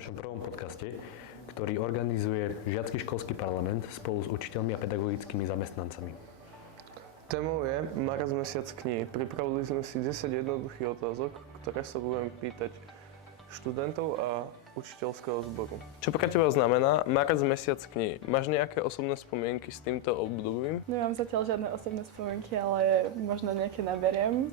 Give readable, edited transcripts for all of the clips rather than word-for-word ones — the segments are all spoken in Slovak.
našom prvom podcaste, ktorý organizuje Žiacky školský parlament spolu s učiteľmi a pedagogickými zamestnancami. Témou je Marec mesiac kníh. Pripravili sme si 10 jednoduchých otázok, ktoré sa budeme pýtať študentov a učiteľského zboru. Čo pre teba znamená Marec mesiac kníh? Máš nejaké osobné spomienky s týmto obdobím? Nemám zatiaľ žiadne osobné spomienky, ale možno nejaké naberiem.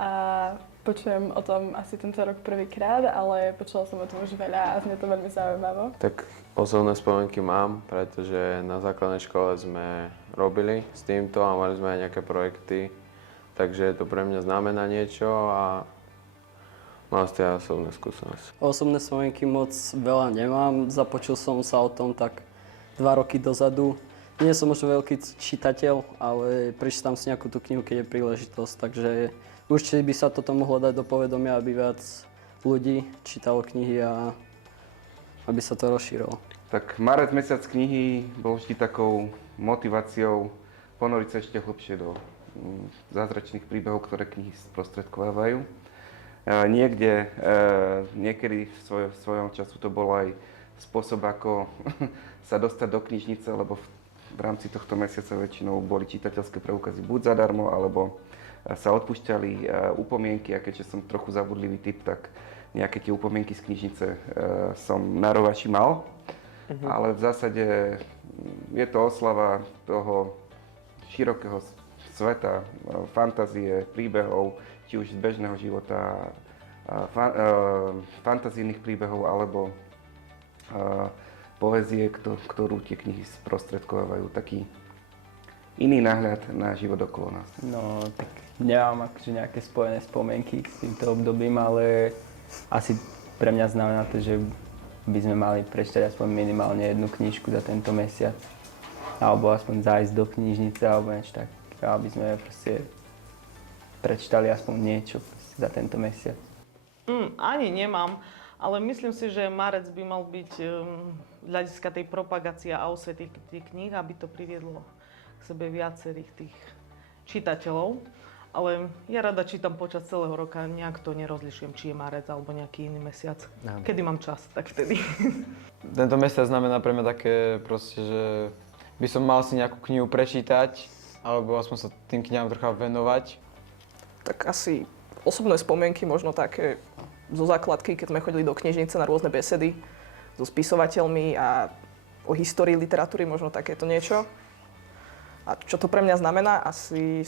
A počujem o tom asi tento rok prvýkrát, ale počula som o tom už veľa a znie to veľmi zaujímavo. Tak osobné spomienky mám, pretože na základnej škole sme robili s týmto a mali sme aj nejaké projekty, takže to pre mňa znamená niečo a mám z tej osobné skúsenosti. Osobné spomienky moc veľa nemám, započul som sa o tom tak 2 roky dozadu. Nie som možno veľký čitateľ, ale prečítam si nejakú tú knihu, keď je príležitosť, takže určite by sa toto mohlo dať do povedomia, aby viac ľudí čítalo knihy a aby sa to rozšírilo. Tak Marec mesiac knihy bol vždy takou motiváciou ponoriť sa ešte hlbšie do zázračných príbehov, ktoré knihy sprostredkovávajú. Niekedy v svojom času to bol aj spôsob, ako sa dostať do knižnice, lebo v rámci tohto mesiaca väčšinou boli čitateľské preukazy buď zadarmo, alebo sa odpúšťali upomienky, a keďže som trochu zabudlivý typ, tak nejaké tie upomienky z knižnice som na rovaši mal. Ale v zásade je to oslava toho širokého sveta, fantázie, príbehov, či už z bežného života, fantazijných príbehov, alebo poézie, ktorú tie knihy sprostredkovávajú. Taký iný náhľad na život okolo nás. No, tak nemám akože nejaké spojené spomienky s týmto obdobím, ale asi pre mňa znamená to, že by sme mali prečítať aspoň minimálne jednu knižku za tento mesiac. Alebo aspoň zájsť do knižnice, alebo niečo tak. Aby sme proste prečítali aspoň niečo za tento mesiac. Ani nemám. Ale myslím si, že marec by mal byť z hľadiska tej propagácie a osvety tých kníh, aby to priviedlo k sebe viacerých tých čitateľov. Ale ja rada čítam počas celého roka, nejak to nerozlišujem, či je marec alebo nejaký iný mesiac. No. Kedy mám čas, tak vtedy. Tento mesiac znamená pre mňa také proste, že by som mal si nejakú knihu prečítať, alebo aspoň sa tým knihám trocha venovať. Tak asi osobné spomienky, možno také zo základky, keď sme chodili do knižnice na rôzne besedy so spisovateľmi a o histórii literatúry, možno takéto niečo. A čo to pre mňa znamená? Asi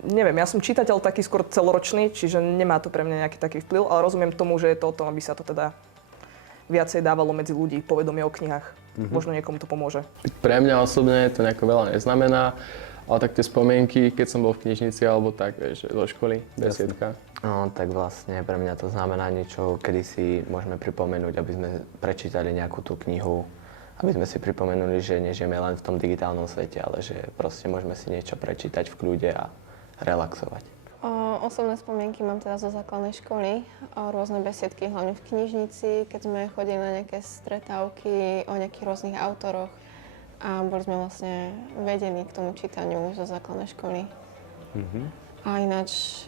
neviem, ja som čitateľ taký skôr celoročný, čiže nemá to pre mňa nejaký taký vplyv, ale rozumiem tomu, že je to o tom, aby sa to teda viacej dávalo medzi ľudí, povedomie o knihách. Možno niekomu to pomôže. Pre mňa osobne to nejako veľa neznamená, ale tak tie spomienky, keď som bol v knižnici alebo tak, vieš, zo školy, besiedka. No, tak vlastne pre mňa to znamená niečo, kedy si môžeme pripomenúť, aby sme prečítali nejakú tú knihu, aby sme si pripomenuli, že nežijeme len v tom digitálnom svete, ale že proste môžeme si niečo prečítať v kľude a relaxovať. Osobné spomienky mám teda zo základnej školy, rôzne besiedky, hlavne v knižnici, keď sme chodili na nejaké stretávky o nejakých rôznych autoroch a boli sme vlastne vedení k tomu čítaniu zo základnej školy. A ináč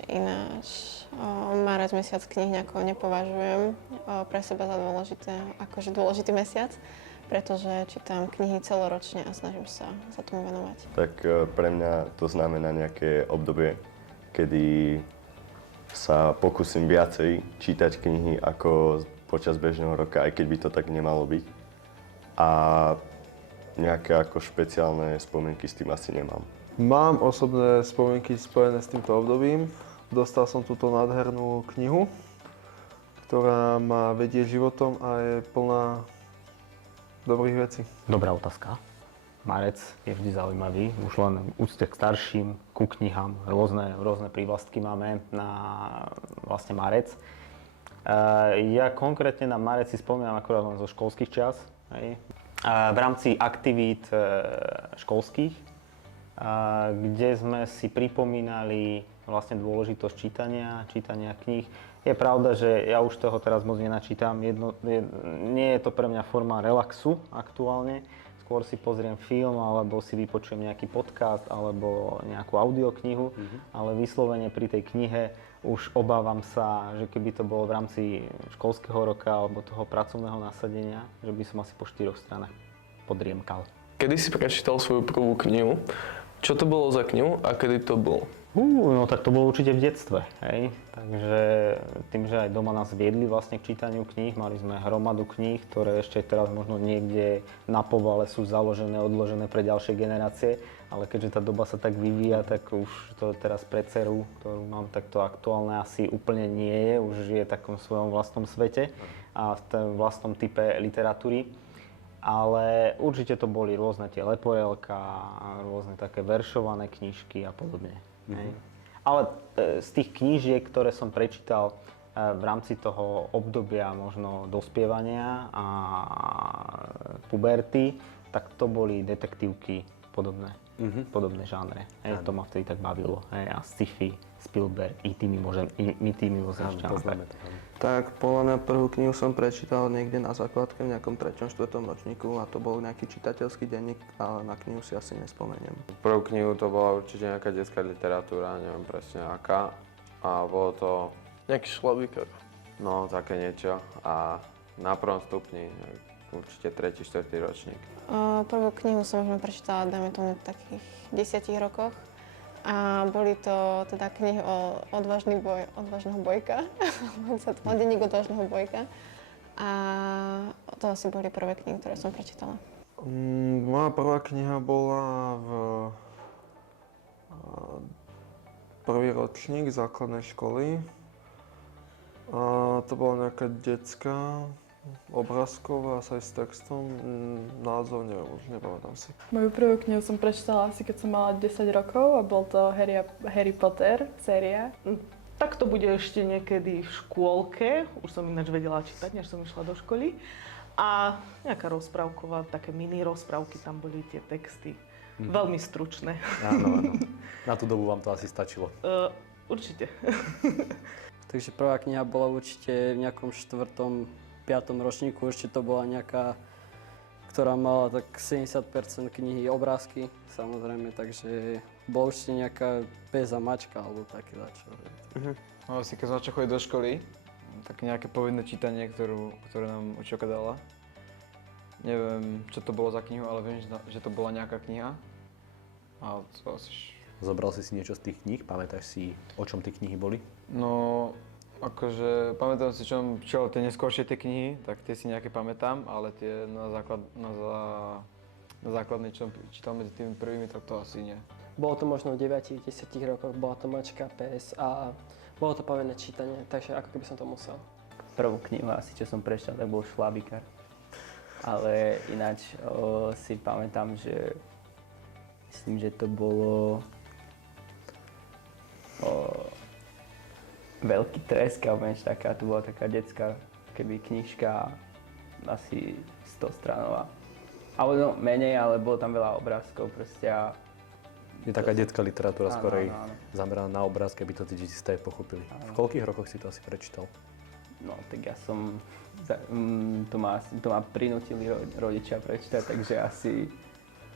marec mesiac kníh nejako nepovažujem pre seba za dôležitý mesiac, pretože čítam knihy celoročne a snažím sa tomu venovať. Tak pre mňa to znamená nejaké obdobie, kedy sa pokúsim viacej čítať knihy ako počas bežného roka, aj keď by to tak nemalo byť. A nejaké ako špeciálne spomienky s tým asi nemám. Mám osobné spomienky spojené s týmto obdobím. Dostal som túto nádhernú knihu, ktorá ma vedie životom a je plná dobrých vecí. Dobrá otázka. Marec je vždy zaujímavý, už len úcte k starším, ku knihám, rôzne prívlastky máme na vlastne marec. Ja konkrétne na marec si spomínam akorát len zo školských čas, hej. V rámci aktivít školských, kde sme si pripomínali vlastne dôležitosť čítania kníh. Je pravda, že ja už toho teraz moc nenačítam, nie je to pre mňa forma relaxu aktuálne, skôr si pozriem film, alebo si vypočujem nejaký podcast, alebo nejakú audioknihu, ale vyslovene pri tej knihe už obávam sa, že keby to bolo v rámci školského roka alebo toho pracovného nasadenia, že by som asi po 4 stranách podriemkal. Kedy si prečítal svoju prvú knihu? Čo to bolo za knihu a kedy to bolo? No tak to bolo určite v detstve, hej. Takže tým, že aj doma nás viedli vlastne k čítaniu kníh, mali sme hromadu kníh, ktoré ešte teraz možno niekde na povale sú založené, odložené pre ďalšie generácie, ale keďže tá doba sa tak vyvíja, tak už to teraz pre dceru, ktorú mám, tak to aktuálne asi úplne nie je, už žije v takom svojom vlastnom svete a v tom vlastnom type literatúry. Ale určite to boli rôzne tie leporelka, rôzne také veršované knižky a podobne. Ale z tých knížiek, ktoré som prečítal v rámci toho obdobia možno dospievania a puberty, tak to boli detektívky podobné žánre. To ma vtedy tak bavilo. A sci-fi, Spielberg, my tými vozešťami. Tak podľa mňa prvú knihu som prečítal niekde na základke v nejakom 3. 4. ročníku a to bol nejaký čitateľský denník, ale na knihu si asi nespomeniem. Prvú knihu to bola určite nejaká detská literatúra, neviem presne aká. A bolo to... Nejaký šlabíkar. No, také niečo. A na prvom stupni určite 3. 4. ročník. Prvú knihu som možno prečítala, dajme tomu, v takých 10 rokoch. A boli to teda knihy o odvážneho bojka, denník odvážneho bojka. A to asi boli prvé knihy, ktoré som prečítala. Moja prvá kniha bola v prvý ročník základnej školy. A to bola nejaká detská, obrázková, asi aj s textom. Názov neviem, už nepamätám si. Moju prvú knihu som prečítala asi keď som mala 10 rokov a bol to Harry Potter séria. Tak to bude ešte niekedy v škôlke, už som ináč vedela čítať, než som išla do školy. A nejaká rozprávková, také mini rozprávky, tam boli tie texty. Veľmi stručné. Áno. Na tú dobu vám to asi stačilo. Určite. Takže prvá kniha bola určite v nejakom 4. 5. ročníku, ešte to bola nejaká, ktorá mala tak 70% knihy obrázky, samozrejme, takže bola určite nejaká Pes a mačka, alebo také dačo. Asi keď som začal chodiť do školy, tak nejaké povinné čítanie, ktoré nám učiteľka dala. Neviem, čo to bolo za knihu, ale viem, že to bola nejaká kniha. A to asi... Zobral si niečo z tých kníh? Pamätáš si, o čom tie knihy boli? No, akože pamätám si, čo tie neskôršie tie knihy, tak tie si nejaké pamätám, ale tie na základnej, čo som čítal medzi tými prvými, tak to asi nie. Bolo to možno v 9-10 rokoch, bola to mačka, pes a bolo to povinné čítanie, takže ako keby som to musel. Prvú knihu asi, čo som prečítal, tak bol Šlabikár. Ale ináč si pamätám, že myslím, že to bolo Veľký tresk, alebo niečo taká, to bola taká detská keby knižka, asi 100 stranová. Alebo no, menej, ale bolo tam veľa obrázkov proste a... Je taká detská literatúra, skorej áno. zameraná na obrázky, aby to tí deti ste pochopili. Áno. V koľkých rokoch si to asi prečítal? No, tak ja som... To ma prinútili rodičia prečítať, takže asi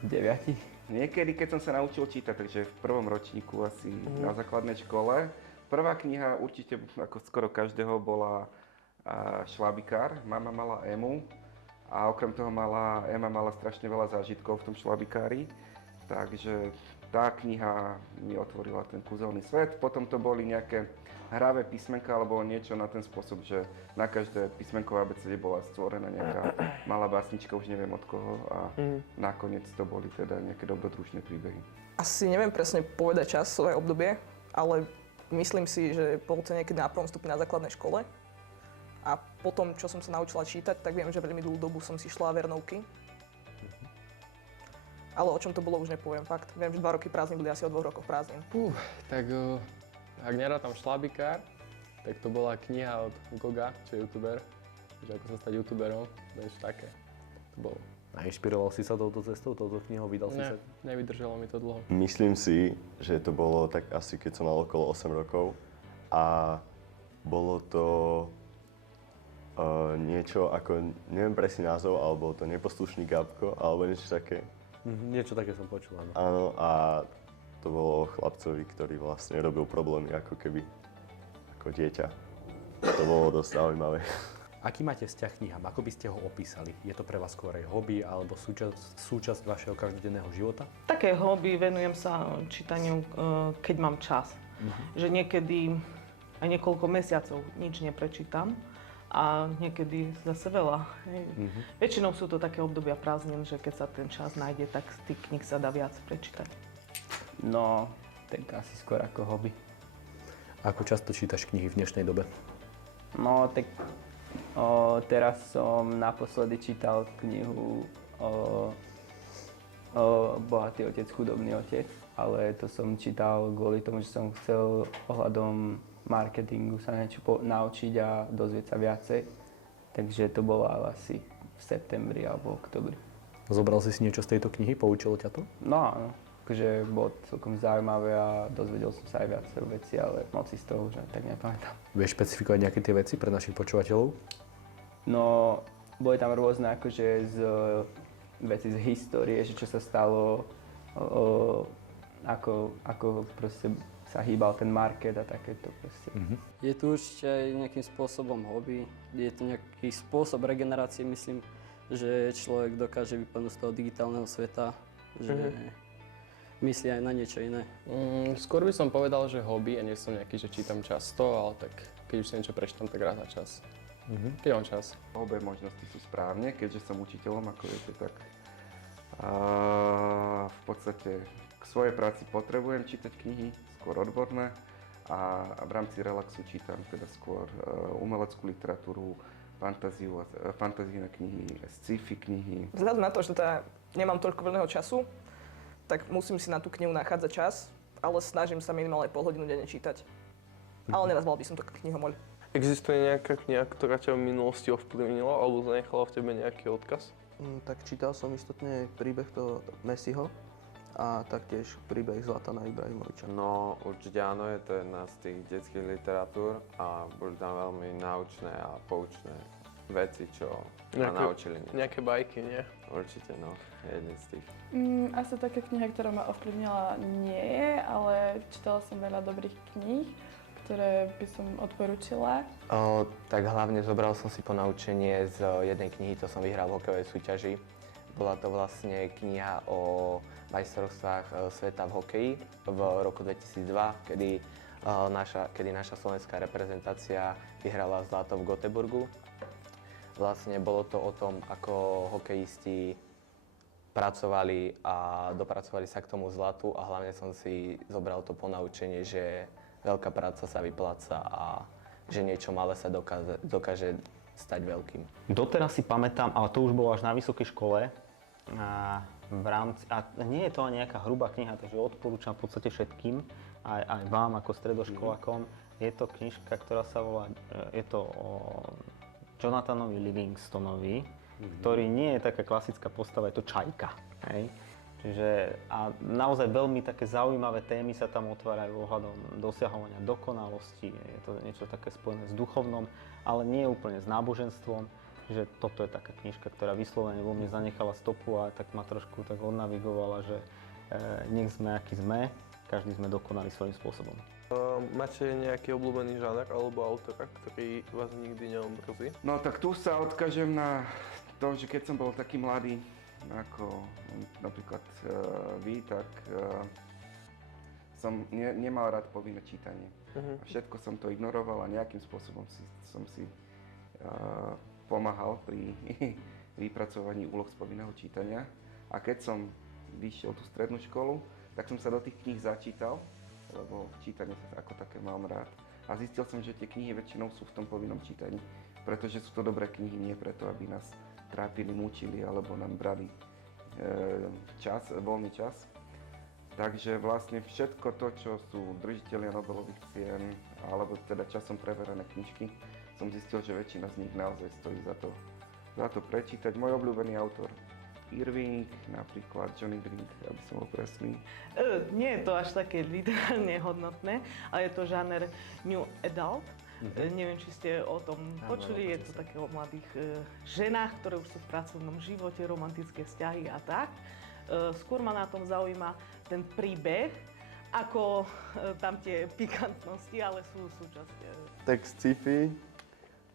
9. Niekedy, keď som sa naučil čítať, takže v prvom ročníku asi na základnej škole. Prvá kniha určite, ako skoro každého, bola Šlabikár. Mama mala Emu a okrem toho Ema mala strašne veľa zážitkov v tom Šlabikári. Takže tá kniha mi otvorila ten kúzelný svet. Potom to boli nejaké hravé písmenka alebo niečo na ten spôsob, že na každé písmenko v abecede bola stvorená nejaká malá básnička, už neviem od koho. A nakoniec to boli teda nejaké dobrodružné príbehy. Asi neviem presne povedať časové obdobie, ale myslím si, že bolo to niekedy na prvom stupni na základnej škole. A potom, čo som sa naučila čítať, tak viem, že veľmi dlhú dobu som si šla Vernovky. Ale o čom to bolo, už nepoviem, fakt. Viem, že 2 roky prázdnin boli asi o 2 rokoch prázdnin. Tak ak nerátam Šlabikár, tak to bola kniha od Goga, čo je youtuber. Že ako sa stať youtuberom, niečo také. To bolo. A inšpiroval si sa touto cestou, touto knihou, vydal si sa? Nevydržalo mi to dlho. Myslím si, že to bolo tak asi, keď som mal okolo 8 rokov a bolo to niečo ako, neviem presný názov, ale bolo to Neposlušný Gabko, alebo niečo také. Niečo také som počul, áno. Áno, a to bolo o chlapcovi, ktorý vlastne robil problémy ako keby. ako dieťa. To bolo dosť zaujímavé. Aký máte vzťah k knihám? Ako by ste ho opísali? Je to pre vás skôr hobby alebo súčasť vašeho každodenného života? Také hobby, venujem sa čítaniu, keď mám čas. Že niekedy aj niekoľko mesiacov nič neprečítam a niekedy zase veľa. Väčšinou sú to také obdobia prázdnin, že keď sa ten čas nájde, tak z tých kníh sa dá viac prečítať. No, tak asi skôr ako hobby. Ako často čítaš knihy v dnešnej dobe? No, tak teraz som naposledy čítal knihu o Bohatý otec, chudobný otec, ale to som čítal kvôli tomu, že som chcel ohľadom marketingu sa niečo naučiť a dozvieť sa viacej. Takže to bolo ale asi v septembri alebo oktobri. Zobral si niečo z tejto knihy? Poučilo ťa to? No áno, akože bolo celkom zaujímavé a dozvedel som sa aj viacero vecí, ale moc si z toho už tak nepamätám. Vieš špecifikovať nejaké tie veci pre našich počúvateľov? No, boli tam rôzne akože veci z histórie, že čo sa stalo, ako proste sa hýbal ten market a takéto proste. Je tu určite aj nejakým spôsobom hobby, je to nejaký spôsob regenerácie, myslím, že človek dokáže vypadnúť z toho digitálneho sveta, že myslí aj na niečo iné. Skôr by som povedal, že hobby, a nie som nejaký, že čítam často, ale tak keď už si niečo prečítam, tak raz za čas. Keď mám čas. Obe možnosti sú správne, keďže som učiteľom, ako viete, tak v podstate k svojej práci potrebujem čítať knihy, skôr odborné, a v rámci relaxu čítam teda skôr umeleckú literatúru, fantazijné knihy, sci-fi knihy. Vzhľadom na to, že teda nemám toľko voľného času, tak musím si na tú knihu nachádzať čas, ale snažím sa minimálne pol hodinu denne čítať. Ale nenazval by som to knihomoľ. Existuje nejaká kniha, ktorá ťa v minulosti ovplyvnila alebo zanechala v tebe nejaký odkaz? Tak čítal som istotne príbeh toho Messiho a taktiež príbeh Zlatana Ibrahimoviča. No určite áno, je to jedna z tých detských literatúr a boli tam veľmi naučné a poučné veci, čo ma naučili. Nejaké bajky, nie? Určite, no, jeden z tých. Asi taká kniha, ktorá ma ovplyvnila, nie je, ale čítala som veľa dobrých kníh, ktoré by som odporúčila. Tak hlavne zobral som si ponaučenie z jednej knihy, to som vyhral v hokejovej súťaži. Bola to vlastne kniha o majstrovstvách sveta v hokeji v roku 2002, kedy naša slovenská reprezentácia vyhrala zlato v Göteborgu. Vlastne bolo to o tom, ako hokejisti pracovali a dopracovali sa k tomu zlatu a hlavne som si zobral to ponaučenie, že veľká práca sa vypláca a že niečo malé sa dokáže stať veľkým. Doteraz si pamätám, ale to už bolo až na vysokej škole, a nie je to ani nejaká hrubá kniha, takže odporúčam v podstate všetkým, aj vám ako stredoškolákom. Je to knižka, ktorá sa volá, je to o Jonathanovi Livingstonovi, ktorý nie je taká klasická postava, je to čajka. Hej? Čiže a naozaj veľmi také zaujímavé témy sa tam otvárajú ohľadom dosahovania dokonalosti. Je to niečo také spojené s duchovnom, ale nie úplne s náboženstvom. Že toto je taká knižka, ktorá vyslovene vo mne zanechala stopu a tak ma trošku tak odnavigovala, že nech sme aký sme, každý sme dokonali svojím spôsobom. Máte nejaký obľúbený žáner alebo autora, ktorý vás nikdy neomrzí? No tak tu sa odkážem na to, že keď som bol taký mladý, ako napríklad vy, tak som nemal rád povinné čítanie. A všetko som to ignoroval a nejakým spôsobom som si pomáhal pri vypracovaní úloh z povinného čítania. A keď som vyšiel tú strednú školu, tak som sa do tých kníh začítal, lebo čítanie sa ako také mám rád. A zistil som, že tie knihy väčšinou sú v tom povinnom čítaní, pretože sú to dobré knihy, nie preto, aby nás trápili, mučili alebo nám brali voľný čas. Takže vlastne všetko to, čo sú držitelia Nobelových cien, alebo teda časom preverené knižky, som zistil, že väčšina z nich naozaj stojí za to prečítať. Môj obľúbený autor Irving, napríklad Johnny Green, aby som bol presný. Nie je to až také literárne hodnotné, ale je to žáner New Adult. Neviem, či ste o tom počuli, je to také o mladých ženách, ktoré už sú v pracovnom živote, romantické vzťahy a tak. Skôr ma na tom zaujíma ten príbeh ako tam tie pikantnosti, ale sú súčasť. Tak sci-fi,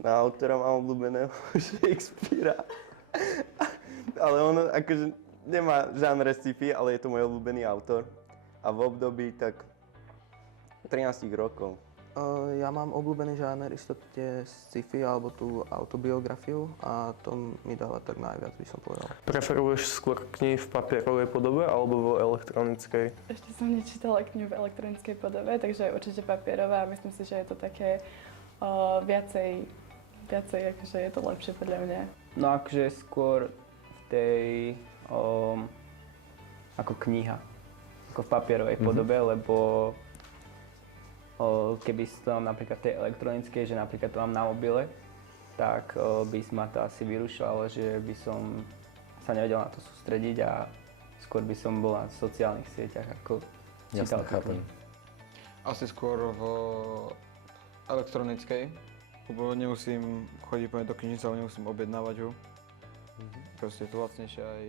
na autora mám obľúbeného Shakespearea. Ale on akože nemá žánre sci-fi, ale je to môj obľúbený autor. A v období tak 13 rokov. Ja mám obľúbený žáner istotne sci-fi alebo tú autobiografiu a to mi dáva tak najviac, by som povedal. Preferuješ skôr knihy v papierovej podobe alebo vo elektronickej? Ešte som nečítala knihu v elektronickej podobe, takže určite papierová. Myslím si, že je to také viacej akože je to lepšie podľa mňa. No akože skôr v tej ako kniha, ako v papierovej podobe, lebo keby si to mám napríklad tej elektronickej, že napríklad to mám na mobile, tak by ma to asi vyrušovalo, že by som sa nevedel na to sústrediť a skôr by som bol na sociálnych sieťach ako čítal knihy. Asi skôr v elektronickej, lebo nemusím chodiť do knižnice, ale nemusím objednávať ho. Proste je to lacnejšie aj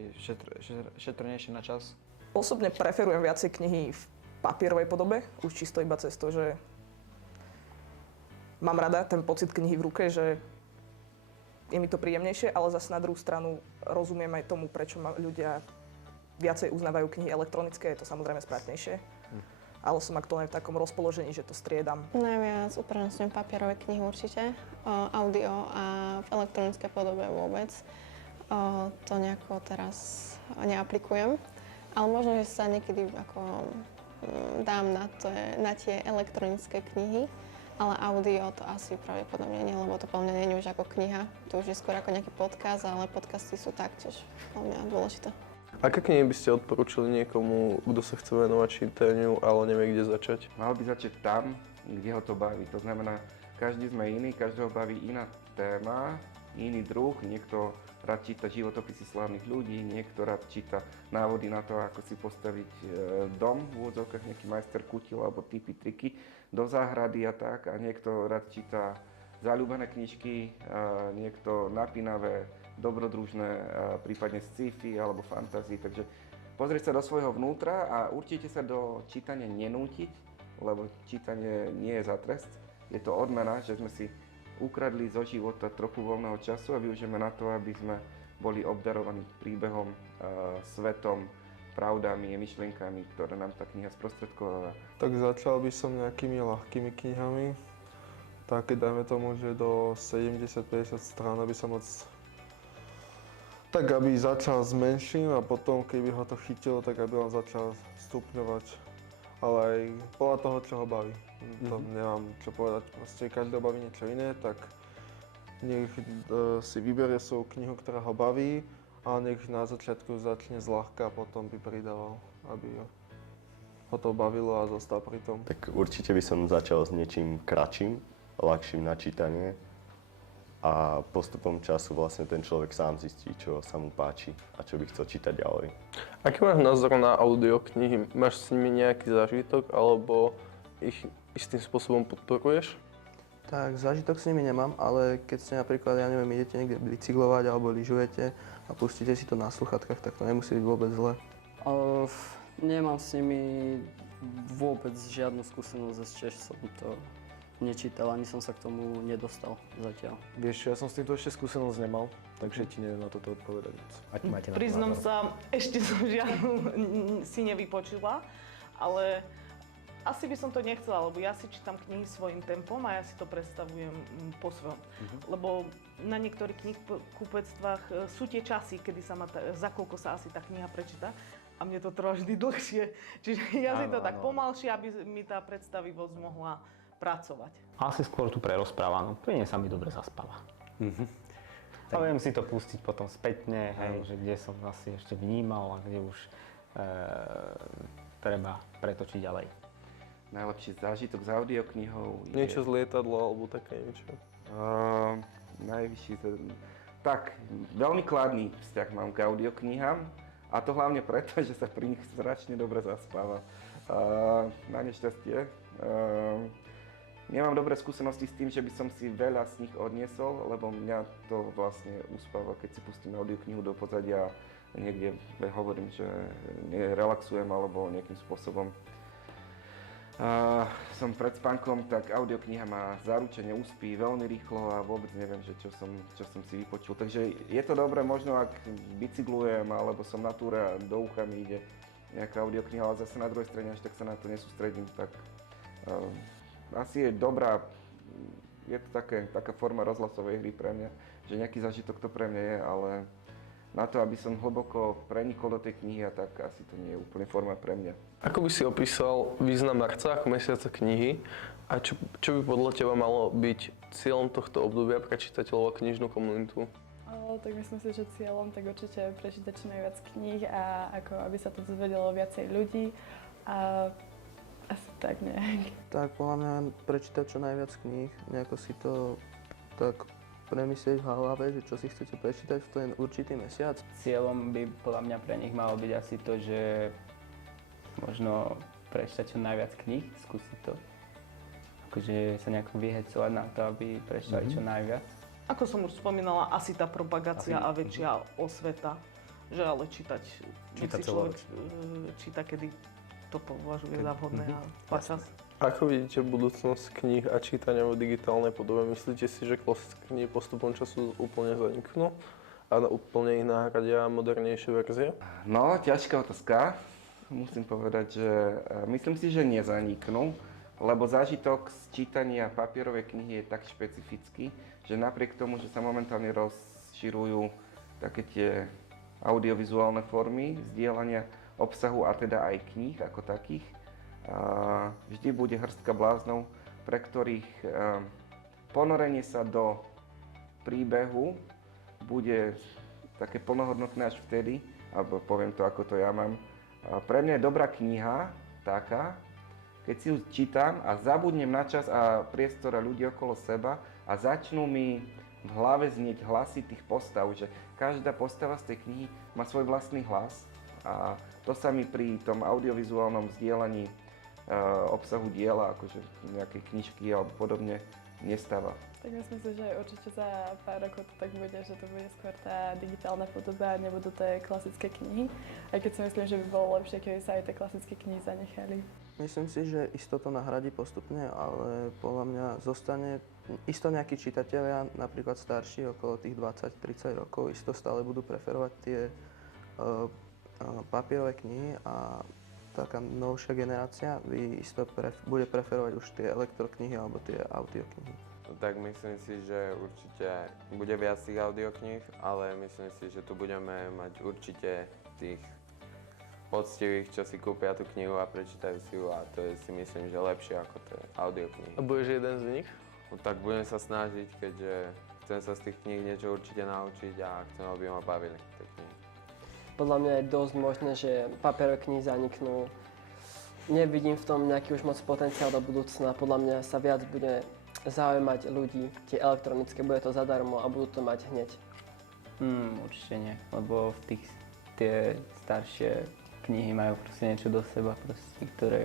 šetrnejšie na čas. Osobne preferujem viacej knihy v papierovej podobe, už čisto iba cez to, že mám rada ten pocit knihy v ruke, že je mi to príjemnejšie, ale zase na druhú stranu rozumiem aj tomu, prečo ľudia viacej uznávajú knihy elektronické, je to samozrejme spratnejšie. Ale som aktuálne v takom rozpoložení, že to striedam. Najviac uprednostňujem papierové knihy určite, audio a v elektronickej podobe vôbec. To nejako teraz neaplikujem, ale možno, že sa niekedy ako dám na tie elektronické knihy, ale audio to asi pravdepodobne nie, lebo to podľa mňa nie je už ako kniha. To už je skôr ako nejaký podcast, ale podcasty sú taktiež podľa mňa dôležité. Aké knihy by ste odporúčili niekomu, kto sa chce venovať čítaniu, ale nevie, kde začať? Mal by začať tam, kde ho to baví. To znamená, každý sme iný, každého baví iná téma, iný druh. Niekto rád číta životopisy slávnych ľudí, niekto rád číta návody na to, ako si postaviť dom, v úvodzovkách nejaký majster kutil alebo tipy, triky do záhrady a tak. A niekto rád číta zaľúbené knižky, niekto napínavé, dobrodružné, prípadne sci-fi alebo fantasy. Takže pozrieť sa do svojho vnútra a určite sa do čítania nenútiť, lebo čítanie nie je za trest. Je to odmena, že sme si ukradli zo života trochu voľného času a využijeme na to, aby sme boli obdarovaní príbehom, svetom, pravdami, myšlienkami, ktoré nám tá kniha sprostredkováva. Tak začal by som nejakými ľahkými knihami. Také, dajme tomu, že do 70-50 strán, aby sa moc... Tak, aby začal s menším a potom, keby ho to chytilo, tak aby on začal stupňovať. Ale aj podľa toho, čo ho baví. To nemám čo povedať, proste každého baví niečo iné, tak nech si vyberie svoju knihu, ktorá ho baví a nech na začiatku začne zľahka a potom by pridával, aby ho to bavilo a zostal pri tom. Tak určite by som začal s niečím kratším, ľahším na čítanie a postupom času vlastne ten človek sám zistí, čo sa mu páči a čo by chcel čítať ďalej. Aký máš názor na audioknihy? Máš s nimi nejaký zážitok alebo ich istým spôsobom podporuješ? Tak zážitok s nimi nemám, ale keď ste napríklad, ja neviem, idete niekde bicyklovať alebo lyžujete a pustíte si to na sluchatkách, tak to nemusí byť vôbec zle. Nemám s nimi vôbec žiadnu skúsenosť, ešte som to nečítal, ani som sa k tomu nedostal zatiaľ. Vieš, ja som s týmto ešte skúsenosť nemal, takže ti neviem na toto odpovedať nic. Priznám sa, ešte som žiadnu si nevypočula, ale asi by som to nechcela, lebo ja si čítam knihy svojím tempom a ja si to predstavujem po svojom. Lebo na niektorých knihkupectvách sú tie časy, kedy sa za koľko sa asi tá kniha prečíta a mne to trvá vždy dlhšie. Čiže ja si to tak pomalšie, aby mi tá predstavivosť mohla pracovať. Asi skôr tu prerozprávanú. Pri nej sa mi dobre zaspáva. A viem si to pustiť potom spätne, hej, že kde som asi ešte vnímal a kde už treba pretočiť ďalej. Najlepší zážitok s audioknihou je... Niečo z lietadla alebo také niečo? Najvyšší... Tak, veľmi kladný vzťah mám k audioknihám a to hlavne preto, že sa pri nich strašne dobre zaspáva. Na nešťastie. Nemám dobré skúsenosti s tým, že by som si veľa z nich odniesol, lebo mňa to vlastne uspáva, keď si pustím audioknihu do pozadia a niekde hovorím, že relaxujem alebo nejakým spôsobom Som pred spánkom, tak audiokniha ma zaručene uspí veľmi rýchlo a vôbec neviem, že čo som si vypočul. Takže je to dobré možno, ak bicyklujem alebo som na túre a do ucha mi ide nejaká audiokniha, ale zase na druhej strane až tak sa na to nesústredím, tak asi je dobrá, je to taká forma rozhlasovej hry pre mňa, že nejaký zážitok to pre mňa je, ale na to, aby som hlboko prenikol do tej knihy, tak asi to nie je úplne forma pre mňa. Ako by si opísal význam marca ako mesiaca knihy a čo by podľa teba malo byť cieľom tohto obdobia pre čitateľov a knižnú komunitu? Tak myslím si, že cieľom tak určite prečítať čo najviac kníh a ako aby sa to dozvedelo viacej ľudí a asi tak nejak. Tak podľa mňa prečítať čo najviac kníh, nejako si to tak premyslieť v hlave, že čo si chcete prečítať v ten určitý mesiac. Cieľom by podľa mňa pre nich malo byť asi to, že možno prečítať čo najviac kníh, skúsiť to. Akože sa nejako vyhecovať na to, aby prečítali čo najviac. Ako som už spomínala, asi tá propagácia a väčšia osveta, že ale čítať si človek číta, kedy to považuje za vhodné a páča. Ako vidíte budúcnosť kníh a čítania v digitálnej podobe? Myslíte si, že klasické knihy postupom času úplne zaniknú a úplne ich nahradia modernejšie verzie? No, ťažká otázka. Musím povedať, že myslím si, že nezaniknú, lebo zážitok z čítania papierovej knihy je tak špecifický, že napriek tomu, že sa momentálne rozširujú také tie audiovizuálne formy zdieľania obsahu a teda aj kníh ako takých, vždy bude hrstka bláznov, pre ktorých ponorenie sa do príbehu bude také plnohodnotné až vtedy, alebo poviem to, ako to ja mám. Pre mňa je dobrá kniha taká, keď si ju čítam a zabudnem na čas a priestor a ľudí okolo seba a začnú mi v hlave znieť hlasy tých postav, že každá postava z tej knihy má svoj vlastný hlas a to sa mi pri tom audiovizuálnom zdieľaní obsahu diela, akože nejakej knižky alebo podobne, nestáva. Tak myslím si, že určite za pár rokov to tak bude, že to bude skôr tá digitálna podoba a nebudú tie klasické knihy. Aj keď si myslím, že by bolo lepšie, keby sa aj tie klasické knihy zanechali. Myslím si, že isto to nahradí postupne, ale podľa mňa zostane isto nejakí čitatelia, napríklad starší, okolo tých 20-30 rokov, isto stále budú preferovať tie papierové knihy a taká novšia generácia bude preferovať už tie elektroknihy alebo tie audioknihy. No tak myslím si, že určite bude viac tých audiokníh, ale myslím si, že tu budeme mať určite tých poctivých, čo si kúpia tú knihu a prečítajú si ju a to je si myslím, že lepšie ako tie audioknihy. A budeš jeden z nich? No, tak budem sa snažiť, keďže chcem sa z tých kníh niečo určite naučiť a chcem, aby ma bavili tie knihy. Podľa mňa je dosť možné, že papierové knihy zaniknú. Nevidím v tom nejaký už moc potenciál do budúcna. Podľa mňa sa viac bude zaujímať ľudí, tie elektronické, bude to zadarmo a budú to mať hneď. Určite nie, lebo tie staršie knihy majú proste niečo do seba, proste, ktoré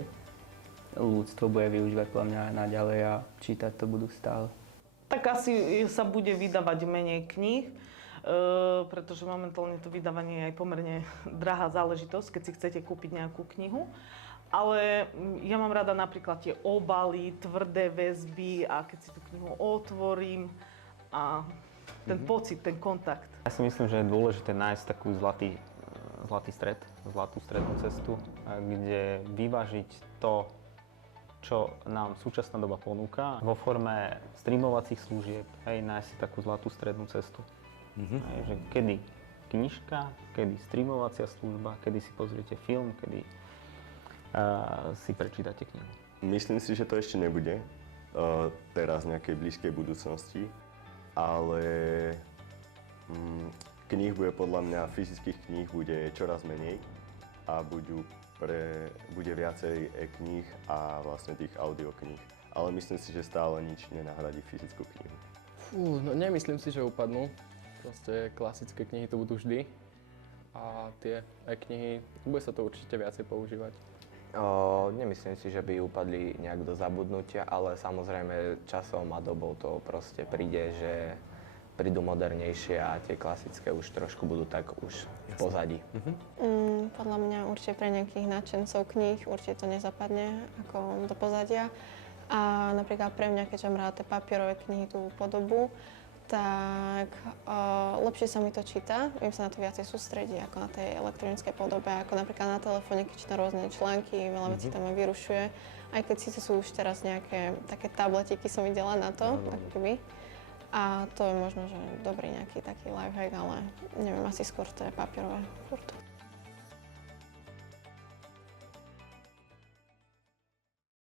ľudstvo bude využívať podľa mňa naďalej a čítať to budú stále. Tak asi sa bude vydávať menej kníh, pretože momentálne to vydávanie je aj pomerne drahá záležitosť, keď si chcete kúpiť nejakú knihu. Ale ja mám rada napríklad tie obaly, tvrdé väzby a keď si tú knihu otvorím a ten pocit, ten kontakt. Ja si myslím, že je dôležité nájsť takú zlatý stred, zlatú strednú cestu, kde vyvážiť to, čo nám súčasná doba ponúka vo forme streamovacích služieb, nájsť si takú zlatú strednú cestu. Že kedy knižka, kedy streamovacia služba, kedy si pozriete film, kedy si prečítate knihu. Myslím si, že to ešte nebude teraz v nejakej blízkej budúcnosti, ale kníh bude podľa mňa, fyzických kníh bude čoraz menej a bude viacej e-kníh a vlastne tých audiokníh. Ale myslím si, že stále nič nenahradí fyzickú knihu. No nemyslím si, že upadnú. Proste klasické knihy to budú vždy a tie e-knihy, bude sa to určite viacej používať. Nemyslím si, že by upadli nejak do zabudnutia, ale samozrejme časom a dobou to proste príde, že prídu modernejšie a tie klasické už trošku budú tak už v pozadí. Podľa mňa určite pre nejakých nadšencov kníh určite to nezapadne ako do pozadia. A napríklad pre mňa, keďže mám rád tie papierové knihy, tú podobu, tak lepšie sa mi to číta, viem sa na to viacej sústrediť ako na tej elektronickej podobe, ako napríklad na telefóne, keď čítam rôzne články, veľa vecí tam ma vyrušuje. Aj keď síce sú už teraz nejaké také tabletiky, som videla na to, ako keby. A to je možno, že dobrý nejaký taký lifehack, ale neviem, asi skôr to je papierové.